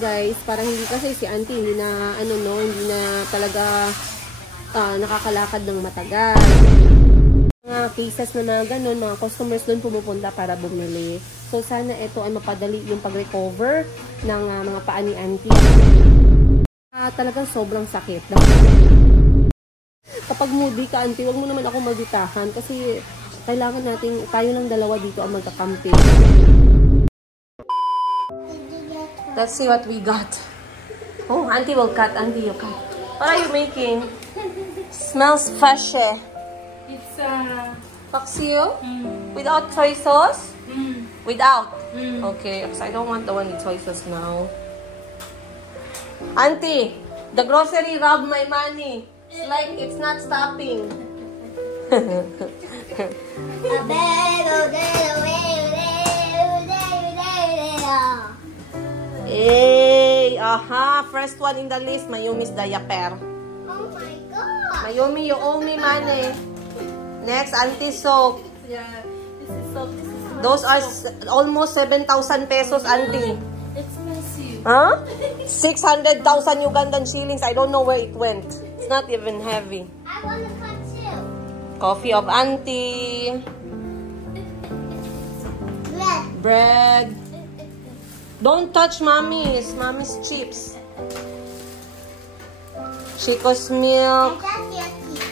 guys, parang hindi kasi si auntie, hindi na, hindi na talaga nakakalakad ng matagal. Mga cases na ganun, mga customers doon pumupunta para bumili. So, sana ito ay mapadali yung pag-recover ng mga paa ni auntie. Talagang sobrang sakit. Kapag moody ka, auntie, wag mo naman ako magbitahan kasi kailangan natin, tayo lang dalawa dito ang magkakampi. Let's see what we got. Oh, auntie will cut. Auntie, you cut. What are you making? Smells fresh. It's paksiw? Without soy sauce? Without? Okay, because I don't want the one with soy sauce now. Auntie, the grocery robbed my money. It's like it's not stopping. Hey, aha, first one in the list, Mayumi's diaper. Oh my god. Mayumi, you owe me money. Next, auntie soap. yeah. This is soap. This is Those are almost 7,000 pesos, auntie. expensive. Huh? 600,000 Ugandan shillings. I don't know where it went. It's not even heavy. I want to cut too. Coffee of auntie. Bread. Bread. Don't touch mommy's. Mommy's chips. Chico's milk. That's your teeth.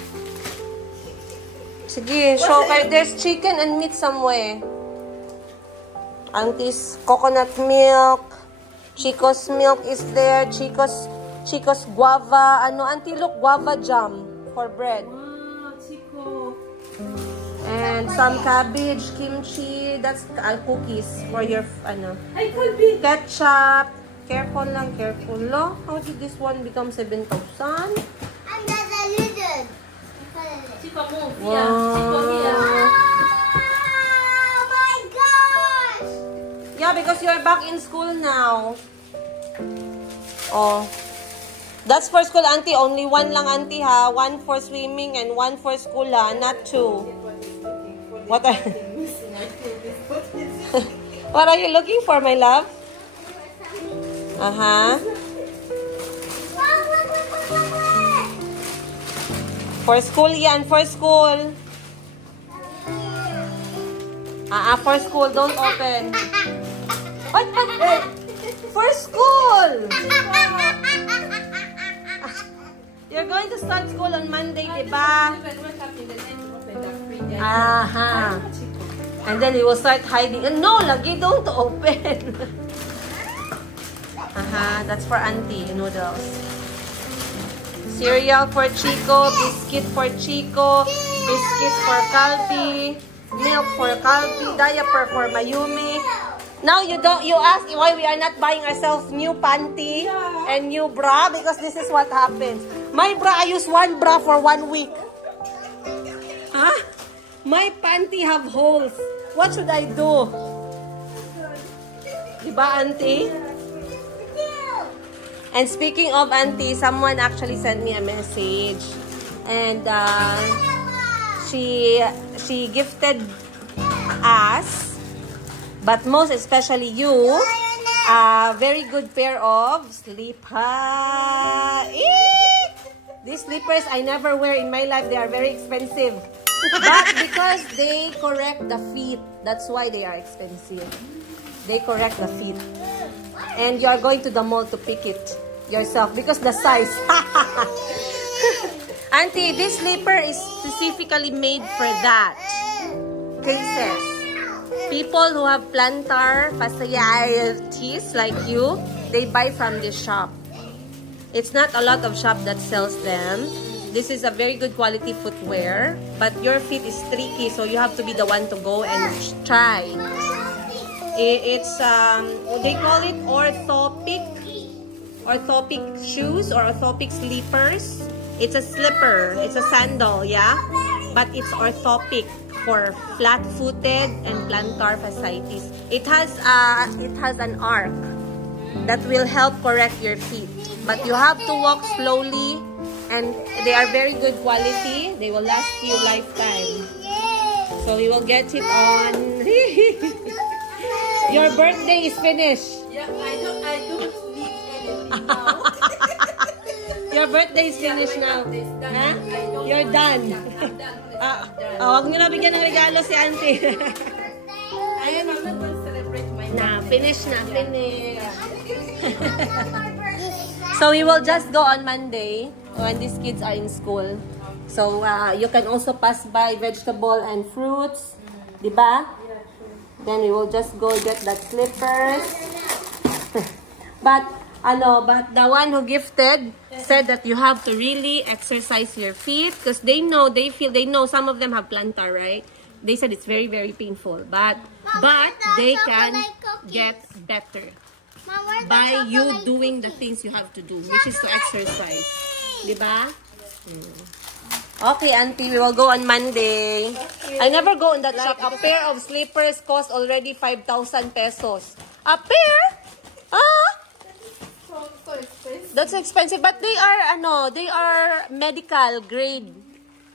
Sige, show kayo. There's chicken and meat somewhere. Auntie's coconut milk. Chico's milk is there. Chico's guava. Auntie, look, guava jam for bread. Wow, Chico. And some cabbage, kimchi. That's cookies for your, I could be. ketchup. Careful lang, careful. Lo, how did this one become 7,000? And there's a lizard. Chico, move. Wow. Yeah. Chico, here. Oh my gosh. Yeah, because you're back in school now. Oh. That's for school, auntie. Only one lang, auntie, ha? One for swimming and one for school, ha? Not two. What are, what are you looking for, my love? Uh-huh. For school yan, for school. For school, don't open. What? For school! You're going to start school on Monday, diba? Aha. And then you will start hiding. No, lagi, don't open. Aha, that's for auntie, noodles. Cereal for Chico, biscuit for Chico, biscuit for Calvi, milk for Calvi, diaper for Mayumi. Now you ask why we are not buying ourselves new panty and new bra, because this is what happens. My bra, I use one bra for 1 week. Huh? My panty have holes. What should I do? Diba, auntie? And speaking of auntie, someone actually sent me a message. And she gifted us, but most especially you, a very good pair of slippers. These slippers I never wear in my life. They are very expensive. But because they correct the feet, that's why they are expensive. They correct the feet. And you are going to the mall to pick it yourself because the size. Auntie, this slipper is specifically made for that. Cases. People who have plantar fasciitis like you, they buy from this shop. It's not a lot of shop that sells them. This is a very good quality footwear, but your feet is tricky, so you have to be the one to go and try. It's they call it orthopic shoes or orthopic slippers. It's a slipper, it's a sandal, yeah, but it's orthopic for flat-footed and plantar fasciitis. It has an arc that will help correct your feet, but you have to walk slowly, and they are very good quality. They will last you lifetime. So you will get it on. Your birthday is finished. Yeah, I don't need Your birthday is finished now. Huh? You're done. Wag nyo na bigyan ng regalo si auntie. I'm not going to celebrate my Finish na, finish. So we will just go on Monday when these kids are in school. So you can also pass by vegetable and fruits, diba? Then we will just go get that slippers. But the one who gifted said that you have to really exercise your feet because they know some of them have plantar, right? They said it's very, very painful, but they can get better by you doing the things you have to do, which is to exercise. Diba? Okay, auntie, we will go on Monday. I never go in that shop. A pair of slippers cost already 5,000 pesos. A pair? so expensive. That's expensive, but they are medical grade.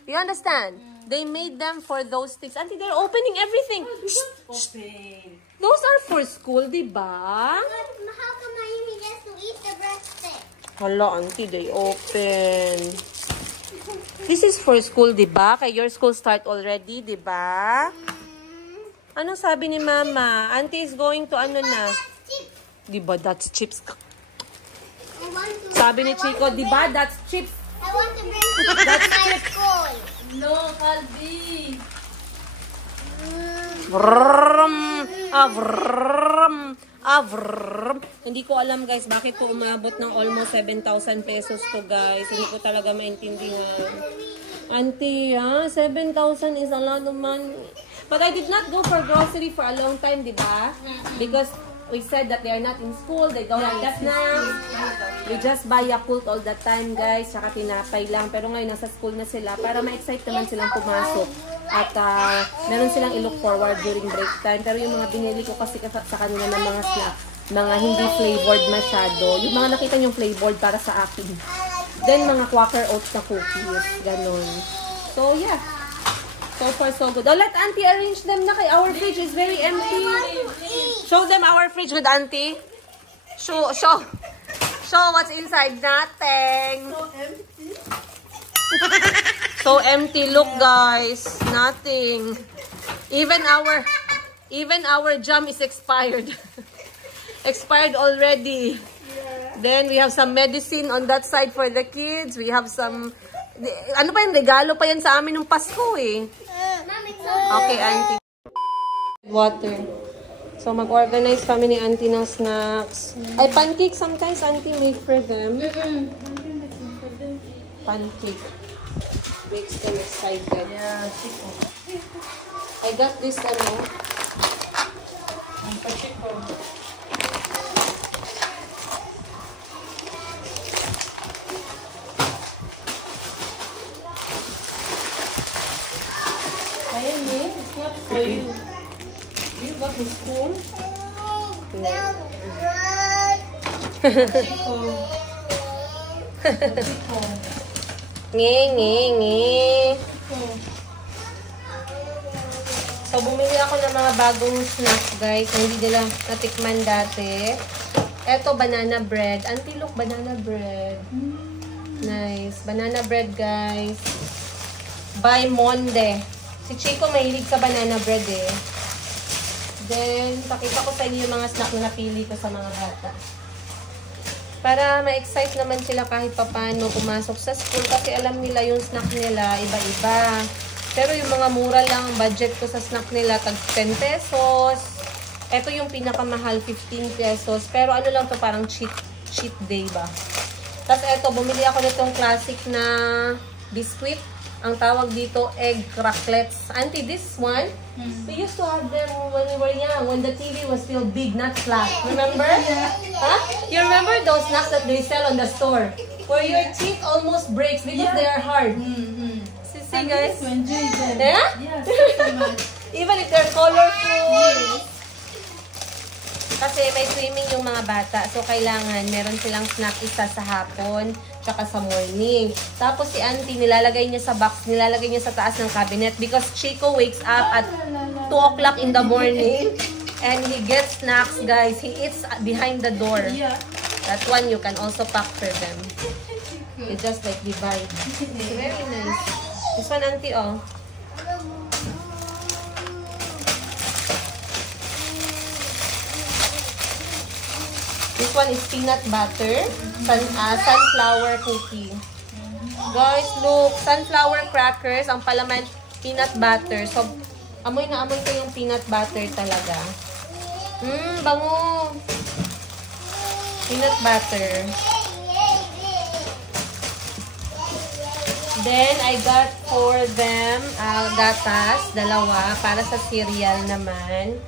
You understand? They made them for those things. Auntie, they're opening everything. Open. Those are for school, diba? How come he gets to eat the breadstick? Hala, auntie, they open. This is for school, diba? Kaya your school start already, diba? Anong sabi ni mama? Auntie is going to ano na? Diba, that's chips. Sabi ni Chico, diba, that's chips. I want to bring chips to my school. No, Calvi. Hindi ko alam guys, bakit po umabot ng almost 7,000 pesos to guys. Hindi ko talaga maintindihan. Auntie, 7,000 is a lot of money. But I did not go for grocery for a long time, diba? Because we said that they are not in school, they don't have snacks. We just buy Yakult all the time, guys. Tsaka tinapay lang. Pero ngayon, nasa school na sila para ma-excite naman silang pumasok. At meron silang i-look forward during break time. Pero yung mga binili ko kasi sa kanila ng mga snacks, mga hindi flavored masyado. Yung mga nakita yung flavored para sa akin. Then, mga Quaker Oats na cookies. Ganon. So, yeah. So far, so good. Oh, let Auntie arrange them na kay our fridge is very empty. Show them our fridge with Auntie. Show what's inside. Nothing. So empty. So empty. Look, guys. Nothing. Even our jam is expired. Expired already. Yeah. Then we have some medicine on that side for the kids. We have some... Ano pa yung regalo pa yan sa amin nung Pasko eh. Okay, Auntie. Water. So, mag-organize kami ni Auntie ng snacks. Ay, pancake sometimes Auntie make for them. Pancake. Makes them excited. Yeah, I got this, ano. Ayan eh, it's not for you. You got the spoon? Nge. So, bumili ako ng mga bagong snacks, guys. Hindi nila natikman dati. Eto, banana bread. Auntie, look, banana bread. Nice. Banana bread, guys. By Monde. Si Chico mahilig sa banana bread eh. Then, pakita ko sa inyo yung mga snack na napili ko sa mga bata. Para ma-excite naman sila kahit papano pumasok sa school kasi alam nila yung snack nila iba-iba. Pero yung mga mura lang, budget ko sa snack nila, tag 10 pesos. Ito yung pinakamahal, 15 pesos. Pero ano lang to parang cheat day ba? Tapos ito, bumili ako nitong classic na biscuit. Ang tawag dito, egg cracklets. Auntie, this one, we used to have them when we were young, when the TV was still big, not flat. Remember? Yeah. Huh? You remember those snacks that they sell on the store? Where your teeth almost breaks because they are hard. See guys? To enjoy them. Yeah? Yes, so much. Even if they're colorful. Yes. Kasi may swimming yung mga bata. So, kailangan meron silang snack isa sa hapon tsaka sa morning. Tapos si Auntie, nilalagay niya sa box, nilalagay niya sa taas ng cabinet because Chico wakes up at 2 o'clock in the morning and he gets snacks, guys. He eats behind the door. Yeah. That one you can also pack for them. You just like divide. It's very nice. This one, auntie, oh. This one is peanut butter, sunflower cookie. Guys, look, sunflower crackers, ang palaman, peanut butter. So, amoy na amoy ko yung peanut butter talaga. Bango. Peanut butter. Then, I got for them gatas, dalawa, para sa cereal naman.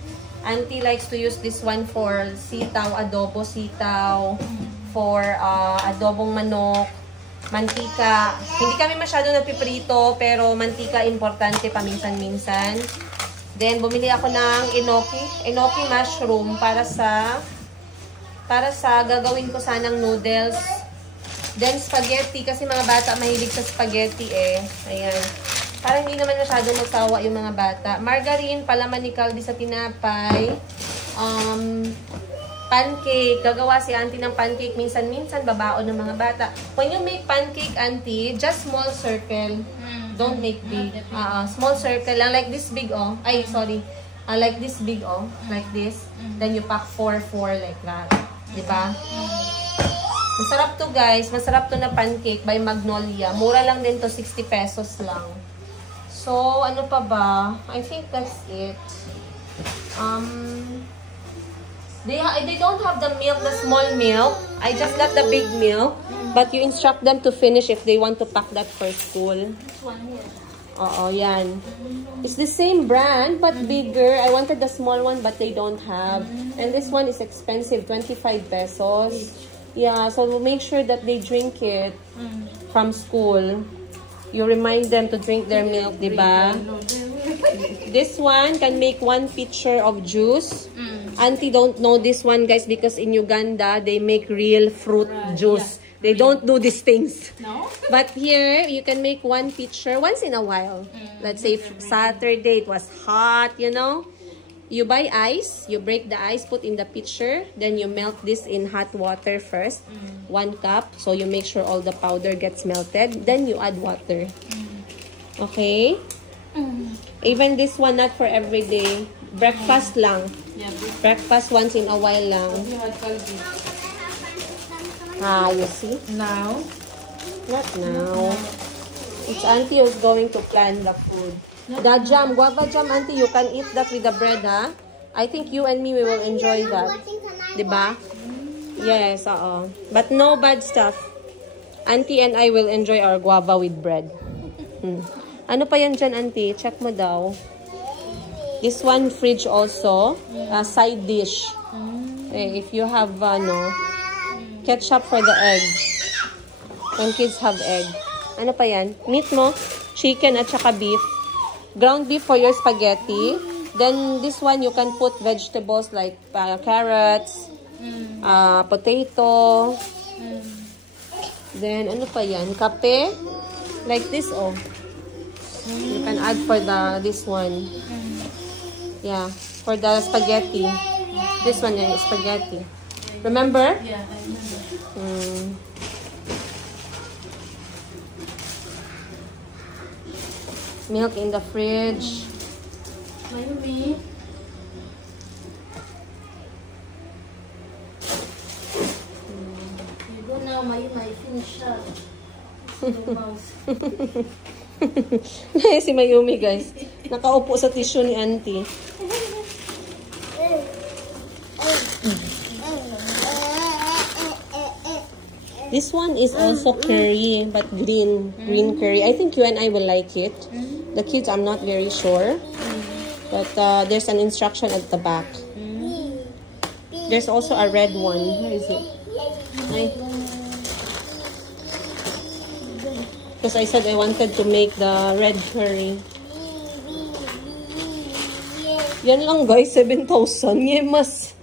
Auntie likes to use this one for sitaw, adobo sitaw, for adobong manok, mantika. Hindi kami masyado nagpiprito, pero mantika importante paminsan-minsan. Then, bumili ako ng enoki mushroom para sa gagawin ko sanang noodles. Then, spaghetti, kasi mga bata mahilig sa spaghetti eh. Ayan. Para hindi naman masyado magsawa yung mga bata. Margarine, palaman ni Caldi sa tinapay. Pancake. Gagawa si auntie ng pancake. Minsan-minsan, babaon ng mga bata. When you make pancake, auntie, just small circle. Don't make big. Small circle lang. Like this big, oh. Ay, sorry. Like this big, oh. Like this. Then you pack 4 like that. Diba? Masarap to, guys. Masarap to na pancake by Magnolia. Mura lang din to. 60 pesos lang. So, ano pa ba? I think that's it. They don't have the milk, the small milk. I just got the big milk. But you instruct them to finish if they want to pack that for school. This one here. Oo, yan. It's the same brand, but bigger. I wanted the small one, but they don't have. And this one is expensive, 25 pesos. Yeah, so we'll make sure that they drink it from school. You remind them to drink their milk, diba? This one can make 1 pitcher of juice. Auntie don't know this one, guys, because in Uganda, they make real fruit juice. They don't do these things. No? But here, you can make 1 pitcher once in a while. Let's say Saturday, it was hot, you know. You buy ice, you break the ice, put in the pitcher, then you melt this in hot water first. 1 cup, so you make sure all the powder gets melted. Then you add water. Okay? Even this one, not for every day. Breakfast lang. Yeah, Breakfast once in a while lang. You see? now. Not now. It's auntie who's going to plan the food. The jam, guava jam, auntie, you can eat that with the bread, ha? I think you and me, we will enjoy that. Diba? Yes, But no bad stuff. Auntie and I will enjoy our guava with bread. Ano pa yan dyan, auntie? Check mo daw. This one, fridge also. Side dish. If you have, ketchup for the egg. When kids have egg. Ano pa yan? Meat mo? Chicken at saka beef. Ground beef for your spaghetti. Then, this one, you can put vegetables like carrots, potato. Then, ano pa yan? Kape. Like this, oh. You can add for this one. Yeah, for the spaghetti. This one is spaghetti. Remember? Yeah, I remember. Milk in the fridge. Mayumi. You go now, Mayumi. Finish that. Your mouse. Si Mayumi, guys. Nakaupo sa tissue ni auntie. This one is also curry, but green curry. I think you and I will like it. The kids, I'm not very sure. But there's an instruction at the back. There's also a red one. Where is it? Because I said I wanted to make the red curry. Yan lang, guys, 7,000. Nyemas.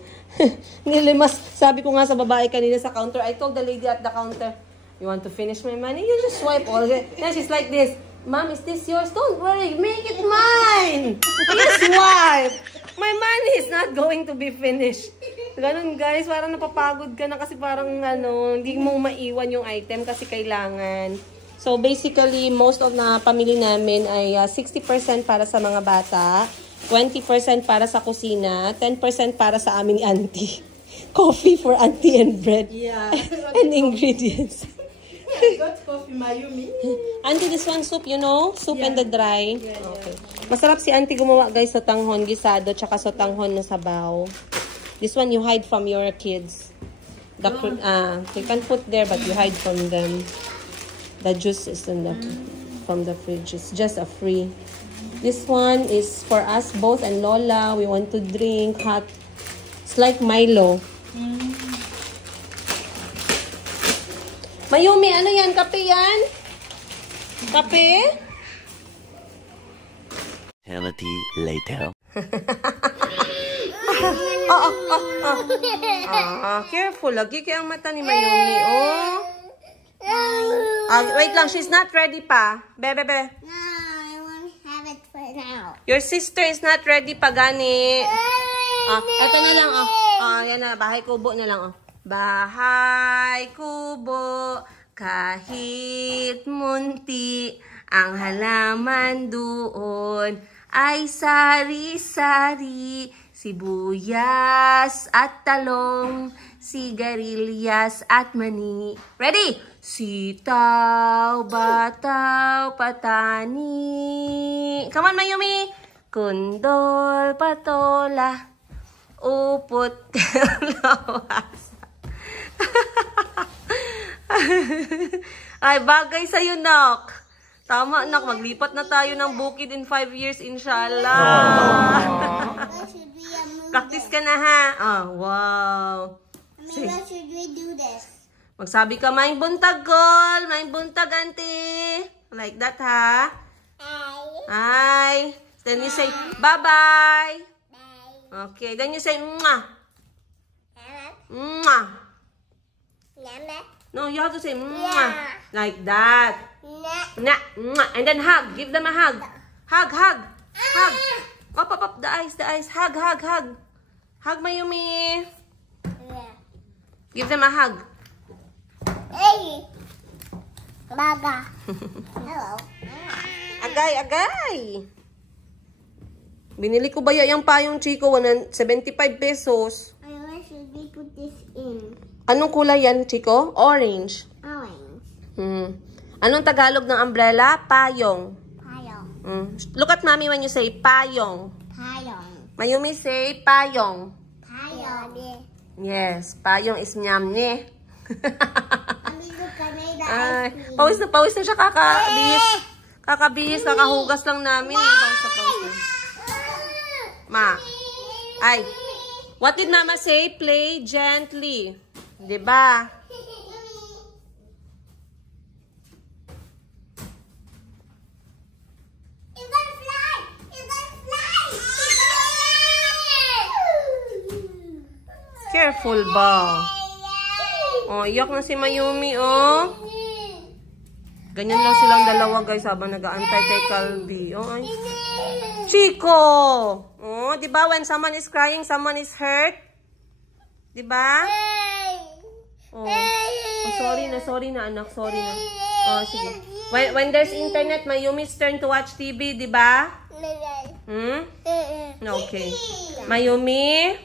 Nilimas. Sabi ko nga sa babae kanina sa counter, I told the lady at the counter, you want to finish my money? You just swipe all of it. Then she's like this, Mom, is this yours? Don't worry, make it mine. You swipe. My money is not going to be finished. Ganun guys, parang napapagod ka na kasi parang ano, hindi mo maiwan yung item kasi kailangan. So basically, most of na pamili namin ay 60% para sa mga bata, 20% para sa kusina, 10% para sa amin ni auntie. Coffee for auntie and bread. Yeah. And ingredients. I got coffee, Mayumi. Auntie, this one soup, you know? Soup and the dry. Yeah. Okay. Masarap si auntie gumawa guys sa tanghon gisado tsaka sa tanghon na sabaw. This one you hide from your kids. You can put there but you hide from them. The juice is in from the fridge. It's just a free. This one is for us both and Lola. We want to drink hot. It's like Milo. Mayumi, ano yan? Kape yan? Kape? Eternity later. Careful. Lagi kaya ang mata ni Mayumi. Wait lang. She's not ready pa. Bebe. No, I won't have it for now. Your sister is not ready pa, gani. Eto na lang. Yan na. Bahay kubo na lang. Bahay kubo, kahit munti, ang halaman doon ay sari-sari, sibuyas at talong, sigarilyas at mani. Ready? Sitaw, bataw, patani. Come on, Mayumi. Kundol, patola, upot, lawas. Ay, bagay sa'yo, Nak. Tama, Nak. Maglipat na tayo ng bukid in 5 years, inshallah. What should we move Practice ka na, ha? Wow. What should we do this? Magsabi ka, maing buntag, gol. Maing buntag, auntie. Like that, ha? Hi. Then you say, bye-bye. Okay. Then you say, mwah. Mwah. No, you have to say, mwah. Like that. Na, mwah. And then hug. Give them a hug. Hug. Hug. Up. The eyes. Hug. Hug, Mayumi. Give them a hug. Hey, Baga. Hello. Agay. Binili ko ba yung payong Chico? 75 pesos. Where should we put this in? Anong kulay yan, Chico? Orange. Orange. Anong Tagalog ng umbrella? Payong. Payong. Look at mommy when you say payong. Payong. Mayumi say payong. Payong. Yes, payong is nyamne. Amigo, can I the Ay, ice cream? pawis na siya kakabihis, kakahugas lang namin. Pawis na. Ma. Ay. What did Mama say? Play gently. Diba? It's gonna fly! Careful ba? Oh, iyak na si Mayumi, oh. Ganyan lang silang dalawa, guys, habang nag-aantay kay Calvi. Oh, ay. Chico! Oh, di ba when someone is crying, someone is hurt? Di ba? Oh. Oh, sorry na, anak. Sorry na. Oh, sige. When there's internet, Mayumi's turn to watch TV, di ba? Okay. Mayumi?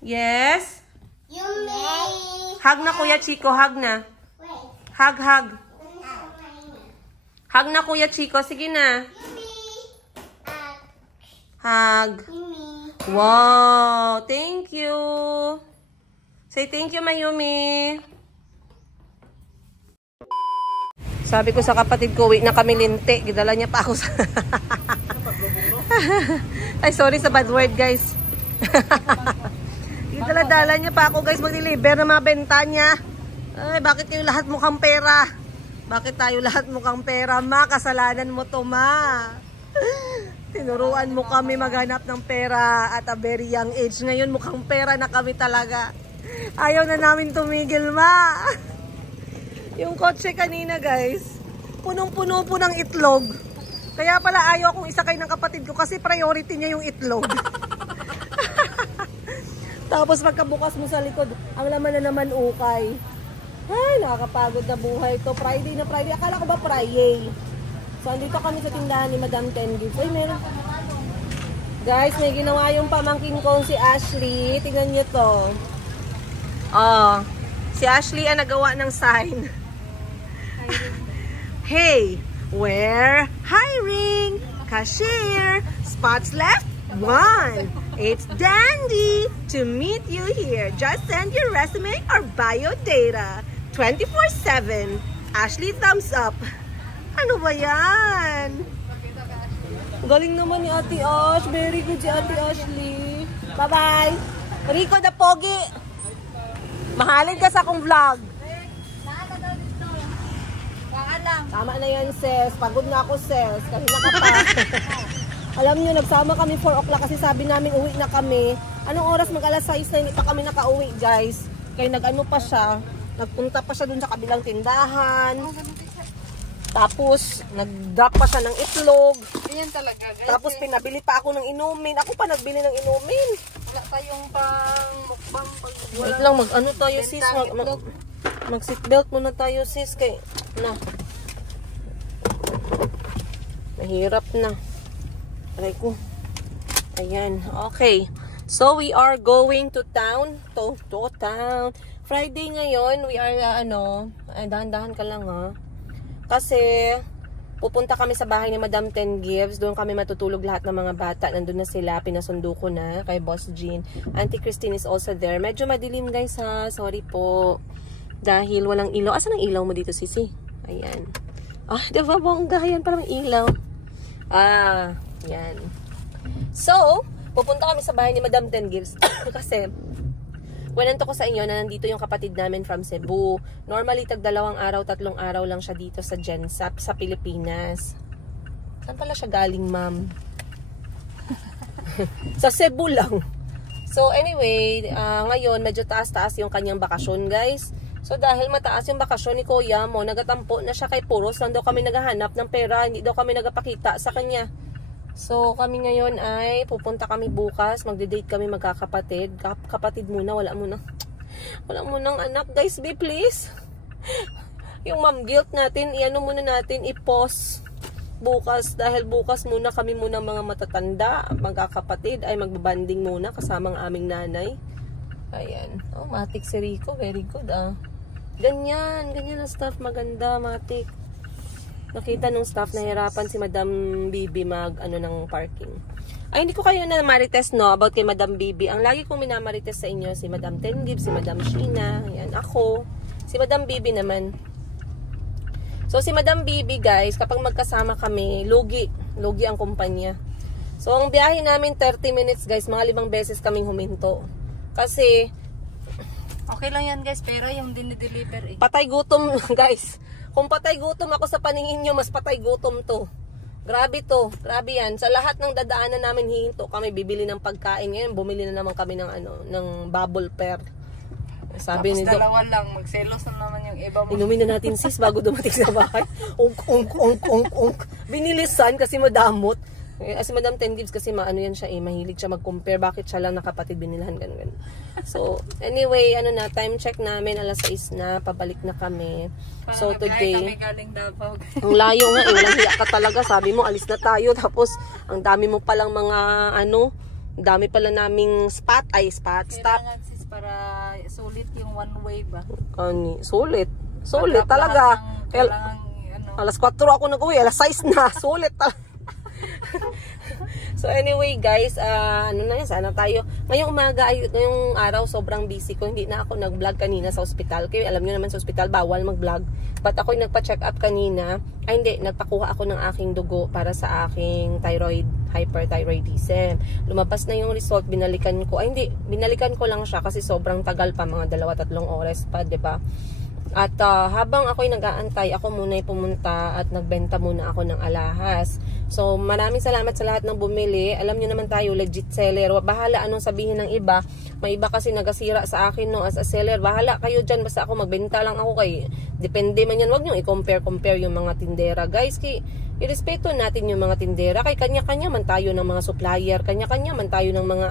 Yes? Hug na, Kuya Chico. Hug na. Hug. Hug na, Kuya Chico. Sige na. Hug. Wow. Thank you. Say thank you, Mayumi. Sabi ko sa kapatid ko, uwi na kami linti. Gidala niya pa ako sa... Ay, sorry sa bad word, guys. Gidala-dala niya pa ako, guys, mag-deliver ng mga benta niya. Ay, bakit kayo lahat mukhang pera? Bakit tayo lahat mukhang pera, ma? Kasalanan mo to, ma. Tinuruan mo kami maghanap ng pera at a very young age. Ngayon, mukhang pera na kami talaga. Ayaw na namin tumigil, ma. Yung kotse kanina, guys, punong-puno po ng itlog. Kaya pala ayaw akong isakay ng kapatid ko kasi priority niya yung itlog. Tapos pagkabukas mo sa likod, ang laman na naman ukay. Ay, nakakapagod na buhay to. Friday na Friday. Akala ko ba Friday? So, andito kami sa tindahan ni Madam Tengi. Ay, meron. Guys, may ginawa yung pamangkin kong si Ashley. Tingnan nyo to. Oh, si Ashley ang nagawa ng sign. Hey, we're hiring. Cashier. Spots left? 1. It's dandy to meet you here. Just send your resume or bio data. 24/7. Ashley, thumbs up. Ano ba yan? Galing naman ni Ate Ash. Very good si Ate Ashley. Bye-bye. Rico the Pogi. Mahalin ka sa akong vlog. Tama na yan, sis. Pagod na ako, sis. Kanina ka pa. Alam nyo, nagsama kami 4 o'clock kasi sabi namin uwi na kami. Anong oras? Mag-alas 6 na hindi pa kami nakauwi, guys. Kaya nag-ano pa siya. Nagpunta pa siya dun sa kabilang tindahan. Tapos, nag-drop pa siya ng itlog. Ayan talaga, guys. Tapos, pinabili pa ako ng inumin. Ako pa nagbili ng inumin. Wala tayong pang mukbang. Wait lang, mag-ano tayo, sis. Mag-seatbelt muna tayo, sis. Kay, na. Mahirap na. Aray ko. Ayan. Okay. So, we are going to town. To town. Friday ngayon, we are, dahan-dahan ka lang, ha. Kasi, pupunta kami sa bahay ni Madam Ten Gives. Doon kami matutulog lahat ng mga bata. Nandun na sila. Pinasundo ko na kay Boss Jean. Auntie Christine is also there. Medyo madilim, guys, ha. Sorry po. Dahil walang ilaw. Asan ang ilaw mo dito, Sisi? Ayan. Ah, diba bongga? Yan parang ilaw. Ah, yan. So, pupunta kami sa bahay ni Madam Ten Gives. Kasi, wanento ko sa inyo na nandito yung kapatid namin from Cebu. Normally, tag 2 araw, 3 araw lang siya dito sa Gensap, sa Pilipinas. Saan pala siya galing, ma'am? Sa Cebu lang. So, anyway, ngayon, medyo taas-taas yung kanyang bakasyon, guys. So, dahil mataas yung bakasyon ni Kuya mo, nagatampo na siya kay Puros. Lang daw kami naghahanap ng pera, hindi daw kami nagapakita sa kanya. So, kami ngayon ay pupunta kami bukas. Magde-date kami magkakapatid. Kapatid muna, wala munang anak. Guys, be please. Yung mom guilt natin, iano muna natin, i-pause bukas. Dahil bukas muna kami muna mga matatanda, magkakapatid, ay magbabanding muna kasama ang aming nanay. Ayan. Oh, matik si Rico. Very good, ah. Ganyan ang staff. Maganda, matik. Nakita nung staff na hirapan si Madam Bibi ng parking. Ay, hindi ko kayo na marites, no, about kay Madam Bibi. Ang lagi kong minamarites sa inyo, si Madam Ten Gives, si Madam Sheena, ayan, ako. Si Madam Bibi naman. So, si Madam Bibi, guys, kapag magkasama kami, lugi ang kumpanya. So, ang biyahe namin, 30 minutes, guys, mga 5 beses kaming huminto. Kasi, okay lang yan, guys, pero yung dinideliver patay gutom, guys. Kung patay gutom ako sa paningin nyo, mas patay gutom to. Grabe to. Grabe yan. Sa lahat ng dadaanan namin hihinto kami, bibili ng pagkain. Ngayon, bumili na naman kami ng bubble pear. Sabi ni Doc, dalawa lang, magselos na naman yung iba mo. inumin na natin, sis, bago dumating sa bahay. Unk. Binilisan kasi madamot. Si Madam Ten Gives kasi yan siya mahilig siya mag-compare. Bakit siya lang nakapatid binilhan, ganun. So, anyway, time check namin, alas 6 na, pabalik na kami. So, today, kami galing Davao. ang layo nga, walang hiya ka talaga. Sabi mo, alis na tayo. Tapos, ang dami mo palang mga, dami pala naming stop. Kailangan, sis, para sulit yung one way ba? Sulit talaga. Kailangan, Alas 4 ako nag-uwi, alas 6 na. Sulit talaga. So anyway, guys, sana tayo. Ngayong araw sobrang busy ko. Hindi na ako nag-vlog kanina sa ospital. Kaya alam niyo naman sa ospital bawal mag-vlog. But ako nagpa-check up kanina. Nagpakuha ako ng aking dugo para sa aking hyperthyroidism. Lumabas na yung result, binalikan ko. Binalikan ko lang siya kasi sobrang tagal pa, mga 2-3 oras pa, 'di ba? At habang ako'y nag-aantay, ako muna'y pumunta at nagbenta muna ako ng alahas. So, maraming salamat sa lahat ng bumili. Alam nyo naman tayo, legit seller. Bahala anong sabihin ng iba. May iba kasi nagasira sa akin, no, as a seller. Bahala kayo dyan, basta ako magbenta lang ako kay. Depende man yan. Huwag nyo i-compare yung mga tindera. Guys, irespeto natin yung mga tindera. Kay kanya-kanya man tayo ng mga supplier. Kanya-kanya man tayo ng mga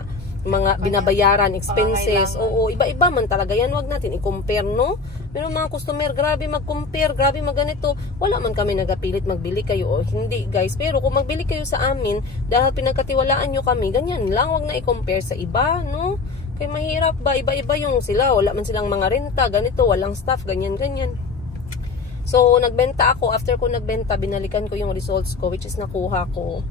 mga binabayaran, expenses. Oo, iba-iba man talaga yan. Wag natin i-compare, no? Pero mga customer, grabe mag-compare, grabe mag-ganito. Wala man kami nagapilit magbili kayo o hindi, guys. Pero kung magbili kayo sa amin, dahil pinagkatiwalaan nyo kami, ganyan lang. Wag na i-compare sa iba, no? Kaya mahirap ba? Iba-iba yung sila. Wala man silang mga renta, ganito, walang staff, ganyan-ganyan. So, nagbenta ako. After ko nagbenta, binalikan ko yung results ko, which is nakuha ko.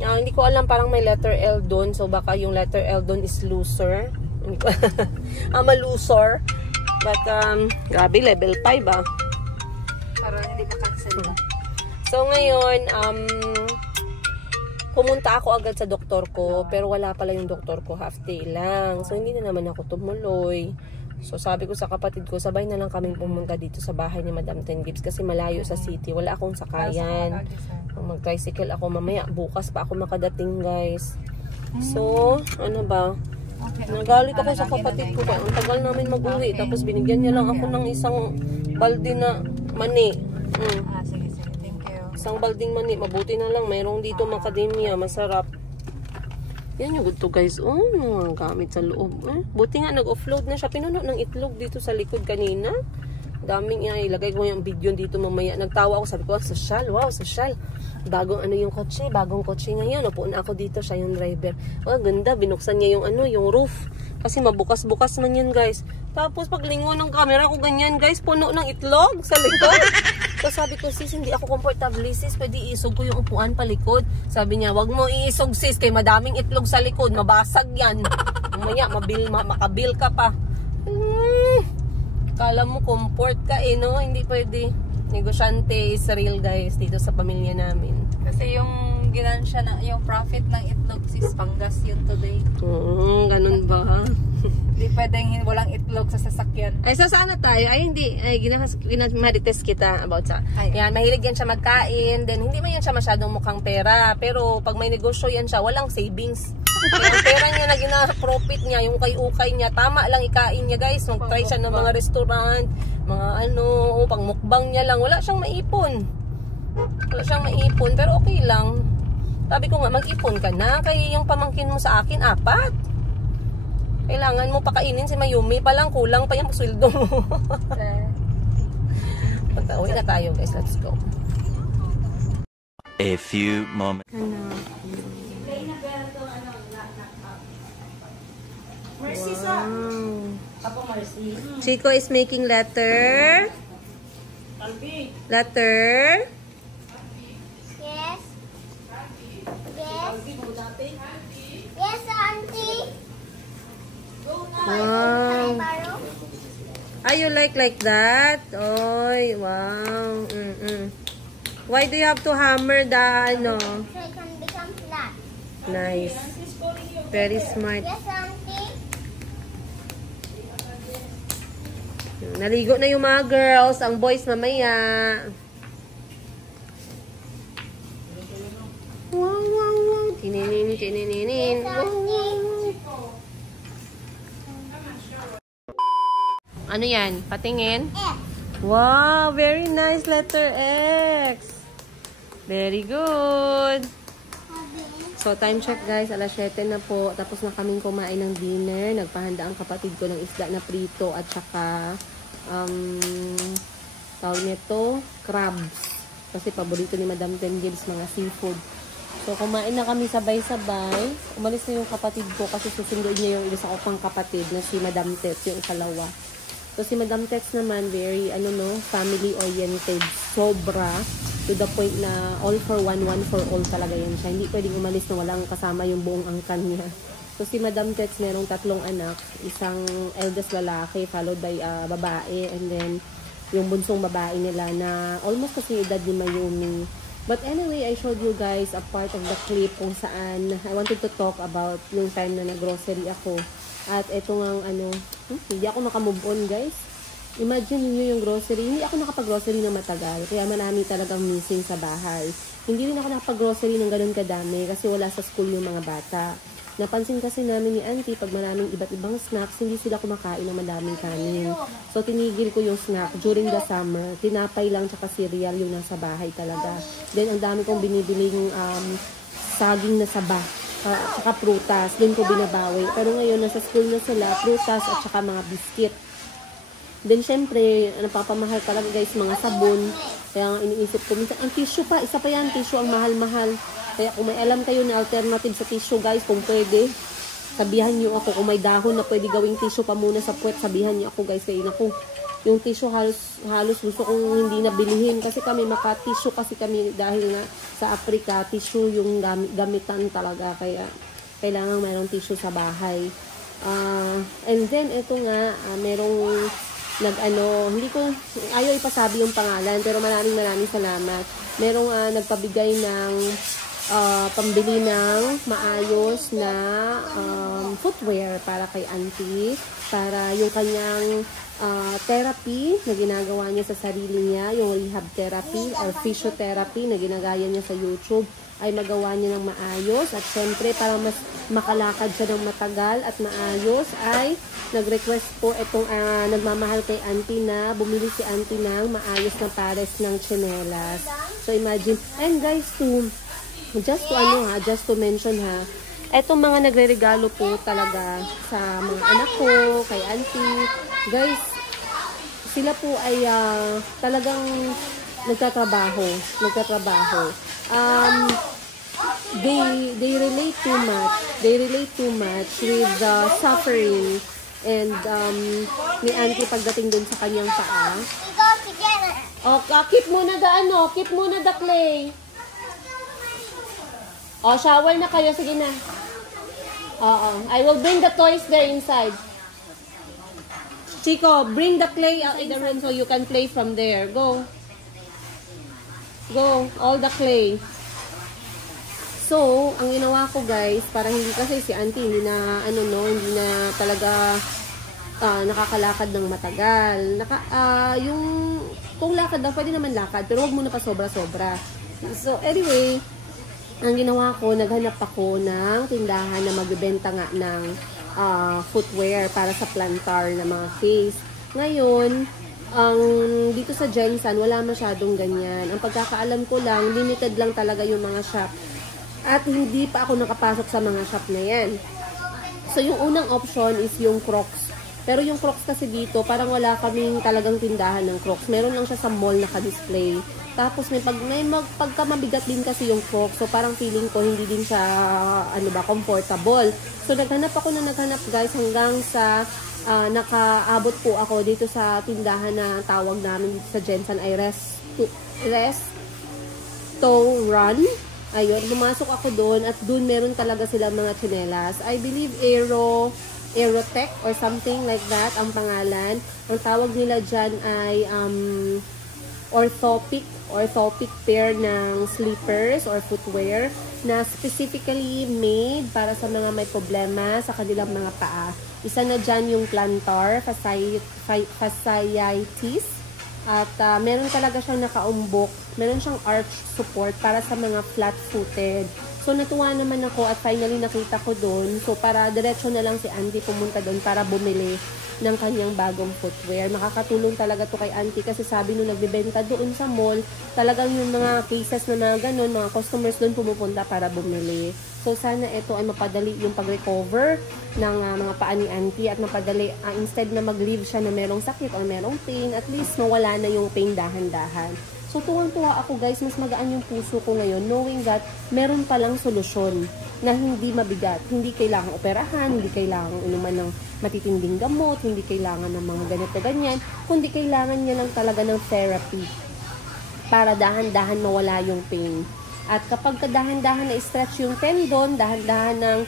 Hindi ko alam, parang may letter L doon. So, baka yung letter L doon is loser. I'm a loser. But, grabe, level 5 ah. Para hindi makancel. So, ngayon, pumunta ako agad sa doktor ko. Pero wala pala yung doktor ko. Half day lang. So, hindi na naman ako tumuloy. So, sabi ko sa kapatid ko, sabay na lang kaming pumunta dito sa bahay ni Madam Ten Gibbs kasi malayo sa city. Wala akong sakayan. Mag-tricycle ako mamaya. Bukas pa ako makadating, guys. So, ano ba? Nagalit ako sa kapatid ko. Ang tagal namin mag-uwi. Tapos binigyan niya lang ako ng isang balde na mani. Sige. Thank you. Isang balding mani. Mabuti na lang. Mayroong dito macadamia. Masarap. Yan yung good to, guys. Oh, gamit sa loob. Buti nga nag-offload na siya. Pinuno ng itlog dito sa likod kanina. Daming ilagay ko yung video dito mamaya. Nagtawa ako. Sabi ko, social. Wow, social. Bagong ano yung kotse. Bagong kotse ngayon. Upo na ako dito. Siya yung driver. Oh, ganda. Binuksan niya yung ano, yung roof. Kasi mabukas-bukas man yan, guys. Tapos paglingon ng camera ko ganyan, guys. Puno ng itlog sa likod. So sabi ko, sis, hindi ako comfortable, sis. Pwede iisog ko yung upuan palikod. Sabi niya, wag mo iisog, sis. Kay madaming itlog sa likod. Mabasag yan. Mamaya, makabil ka pa. Kala mo comfort ka eh, no? Hindi pwede. Negosyante is real, guys, dito sa pamilya namin. Kasi yung ginansya na, yung profit ng itlog, sis, panggas yun today. Ganun ba? Hindi pwedeng walang itlog sa sasakyan. Ay, so sana tayo? Ay, hindi. Ay, marites kita about sa. Yan, mahilig yan siya magkain. Then, hindi man yan siya masyadong mukhang pera. Pero, pag may negosyo yan siya, walang savings. Kaya ang pera niya na gina-profit niya, yung ukay-ukay niya, tama lang ikain niya, guys. Mag-try siya ng mga restaurant, mga ano, pang mukbang niya lang. Wala siyang maipon. Pero okay lang. Sabi ko nga, mag-ipon ka na. Kaya yung pamangkin mo sa akin, 4. Kailangan mo pakainin si Mayumi pa lang, kulang pa yung sweldo mo. Uwi na tayo, guys. Let's go. A few moments. Mercy sa. Apo Mercy. Chico is making letter. Letter. Yes. Yes. Yes, auntie. Wow. Ah, you like that? Oy, wow. Why do you have to hammer the ano? So it can become flat. Nice. Very smart. Yes, auntie. Naligo na yung mga girls. Ang boys mamaya. Wow, wow, wow. Tininin, tininin. Yes, auntie. Ano yan? Patingin? F. Wow, very nice letter X. Very good. So, time check, guys. Alas 7 na po. Tapos na kaming kumain ng dinner. Nagpahanda ang kapatid ko ng isda na prito at saka tawag nito, crabs. Kasi paborito ni Madam Ten Gibbs mga seafood. So, kumain na kami sabay-sabay. Umalis na yung kapatid ko kasi susunduin niya yung isa ko pang kapatid na si Madam Tets, yung ikalawa. So, si Madam Tex naman, very, family-oriented. Sobra. To the point na all for one for all talaga yan siya. Hindi pwedeng umalis na walang kasama yung buong angkan niya. So, si Madam Tex, merong 3 anak. Isang eldest lalaki, followed by babae. And then, yung bunsong babae nila na almost kasi edad ni Mayumi. But anyway, I showed you guys a part of the clip kung saan I wanted to talk about yung time na nag-grocery ako. At ito nga hindi ako makamove on, guys. Imagine niyo yung grocery. Hindi ako nakapag-grocery na matagal. Kaya marami talagang missing sa bahay. Hindi rin ako nakapag-grocery ng ganun kadami kasi wala sa school yung mga bata. Napansin kasi namin ni auntie, pag maraming iba't ibang snacks, hindi sila kumakain ng madaming kanin. So, tinigil ko yung snack during the summer. Tinapay lang tsaka cereal yung nasa bahay talaga. Then, ang dami kong binibiling saging na saba. saka prutas. Doon ko binabawi. Pero ngayon, nasa school na sila, prutas at saka mga biscuit. Then, syempre, napapamahal talaga guys, mga sabon. Kaya iniisip ko, minsan, ang tissue pa, isa pa yan, tissue ang mahal-mahal. Kaya kung may alam kayo na alternative sa tissue guys, kung pwede, sabihan niyo ako. Kung may dahon na pwede gawing tissue pa muna sa puwet, sabihan niyo ako guys. Kaya ako, yung tissue halos gusto kong hindi na bilihin. Kasi kami, maka-tissue kasi kami dahil nga sa Africa, tissue yung gamitan talaga. Kaya kailangan mayroong tissue sa bahay. And then, ito nga, merong hindi ko, ayaw ipasabi yung pangalan, pero maraming salamat. Merong nagpabigay ng pambili ng maayos na footwear para kay auntie, para yung kanyang therapy na ginagawa niya sa sarili niya, yung rehab therapy or physiotherapy na ginagaya niya sa YouTube, ay magawa niya ng maayos. At syempre, para mas makalakad siya ng matagal at maayos, ay nag-request po itong nagmamahal kay auntie na bumili si auntie ng maayos na pares ng tsinelas. So imagine, and guys, just to mention etong mga nagre-regalo po talaga sa mga anak ko, kay auntie, guys, sila po ay talagang nagtatrabaho. They relate too much with the suffering and ni auntie pagdating dun sa kanyang paa. We go together. Keep muna the clay. Shower na kayo, sige na. I will bring the toys there inside. Chico, bring the clay out in the room so you can play from there. Go, all the clay. So, ang ginawa ko guys, para hindi kasi si auntie hindi na talaga nakakalakad ng matagal. Kung lakad na, pwede naman lakad, pero wag muna pa sobra-sobra. So, anyway, ang ginawa ko, naghanap ako ng tindahan na magbebenta nga ng footwear para sa plantar na mga case. Ngayon, dito sa Jensen, wala masyadong ganyan. Ang pagkakaalam ko lang, limited lang talaga yung mga shop. At hindi pa ako nakapasok sa mga shop na yan. So, yung unang option is yung Crocs. Pero yung Crocs kasi dito, parang wala kaming talagang tindahan ng Crocs. Meron lang siya sa mall naka-display. Tapos, pagka mabigat din kasi yung Crocs. So, parang feeling ko, hindi din siya, comfortable. So, naghanap guys, hanggang sa nakaabot po ako dito sa tindahan na tawag namin dito sa Jensen ay Restaurant. Ayun, pumasok ako doon at doon meron talaga sila mga tsinelas. I believe Aerotech or something like that ang pangalan. Ang tawag nila dyan ay orthopic pair ng slippers or footwear na specifically made para sa mga may problema sa kanilang mga paa. Isa na dyan yung plantar fasciitis. At meron talaga siyang nakaumbok, meron siyang arch support para sa mga flat-footed. So, natuwa naman ako at finally nakita ko doon. So, para diretso na lang si auntie pumunta doon para bumili ng kanyang bagong footwear. Makakatulong talaga to kay auntie kasi sabi nung nagbibenta doon sa mall, talagang yung mga cases na mga ganun, mga customers doon pumupunta para bumili. So, sana ito ay mapadali yung pag-recover ng mga paa ni auntie at mapadali, instead na mag-leave siya na merong sakit or merong pain, at least mawala na yung pain dahan-dahan. So, tuwang-tuwa ako guys, mas magaan yung puso ko ngayon knowing that meron palang solusyon na hindi mabigat. Hindi kailangan operahan, hindi kailangan inuman ng matitinding gamot, hindi kailangan ng mga ganito ganyan, kundi kailangan niya lang talaga ng therapy para dahan-dahan mawala yung pain. At kapag dahan-dahan na-stretch yung tendon, dahan-dahan ng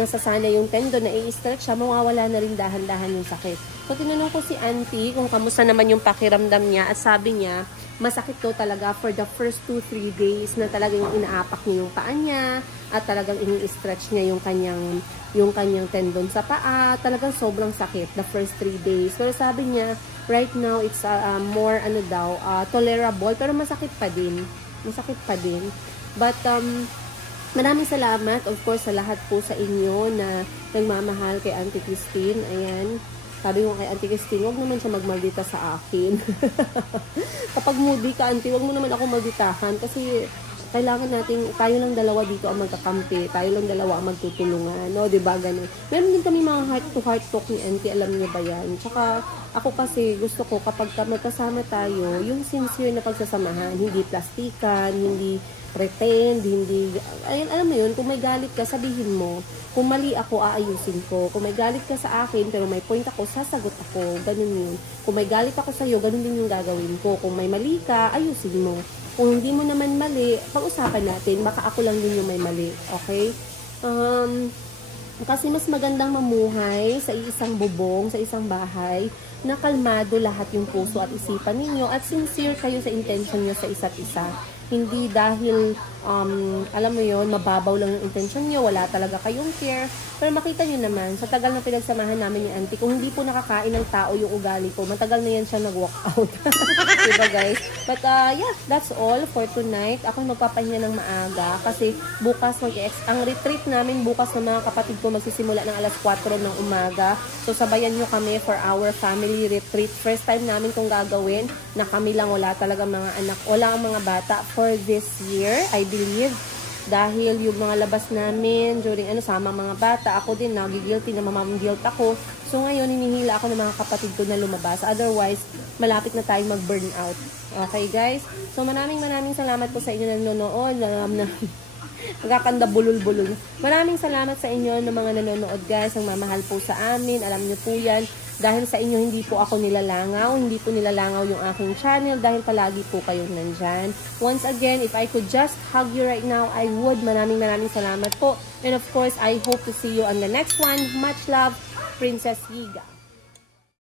nasasana yung tendon na i-stretch siya, mawawala na rin dahan-dahan yung sakit. So, tinanong ko si auntie kung kamusta naman yung pakiramdam niya at sabi niya, masakit to talaga for the first 2-3 days na talagang inaapak niya yung paa niya at talagang ini-stretch niya yung kanyang tendon sa paa. Talagang sobrang sakit the first 3 days. Pero sabi niya, right now, it's more tolerable, pero masakit pa din. But, maraming salamat, of course, sa lahat po sa inyo na nagmamahal kay Auntie Christine. Ayan. Sabi ko kay Auntie Christine, huwag naman siya magmaldita sa akin. Kapag moody ka, Auntie, huwag mo naman ako malditahan. Kasi, kailangan natin, tayo lang dalawa dito ang magkakampi, tayo lang dalawa ang magtutulungan, no? Diba, ganun. Meron din kami mga heart-to-heart talk ni Auntie, alam niyo ba yan? Tsaka, ako kasi, gusto ko kapag magkasama tayo, yung sincere na pagsasamahan, hindi plastikan, hindi pretend, hindi, ayun, alam mo yun, kung may galit ka, sabihin mo, kung mali ako, aayusin ko. Kung may galit ka sa akin, pero may point ako, sasagot ako. Ganun yun. Kung may galit ako sa'yo, ganun din yung gagawin ko. Kung may mali ka, ayusin mo. Kung hindi mo naman mali, pag-usapan natin, baka ako lang din yung may mali. Okay? Kasi mas magandang mamuhay sa isang bubong, sa isang bahay, na kalmado lahat yung puso at isipan ninyo at sincere kayo sa intention nyo sa isa't isa. Hindi dahil, alam mo yon, mababaw lang yung intention nyo, wala talaga kayong care. Pero makita nyo naman, sa tagal na pinagsamahan namin ni Auntie, kung hindi po nakakain ng tao yung ugali ko, matagal na yan siya nag-walk out. Diba guys? But yeah, that's all for tonight. Ako magpapahinga ng maaga kasi bukas ang retreat namin bukas ng mga kapatid ko magsisimula ng alas 4 ng umaga. So sabayan nyo kami for our family retreat. First time namin itong gagawin na kami lang, wala talaga mga anak, wala ang mga bata for this year, I believe. Dahil yung mga labas namin during sama mga bata, ako din nagigilty na mamam-guilt ako. So ngayon hinihila ako ng mga kapatid ko na lumabas. Otherwise, malapit na tayong mag-burn out. Okay guys? So maraming salamat po sa inyo na nanonood. Magkakanda bulol-bulol. Maraming salamat sa inyo ng mga nanonood guys. Ang mamahal po sa amin. Alam niyo po yan. Dahil sa inyo hindi po ako nilalangaw. Hindi po nilalangaw yung aking channel. Dahil palagi po kayong nandyan. Once again, if I could just hug you right now, I would. Maraming salamat po. And of course, I hope to see you on the next one. Much love, Princess Giga.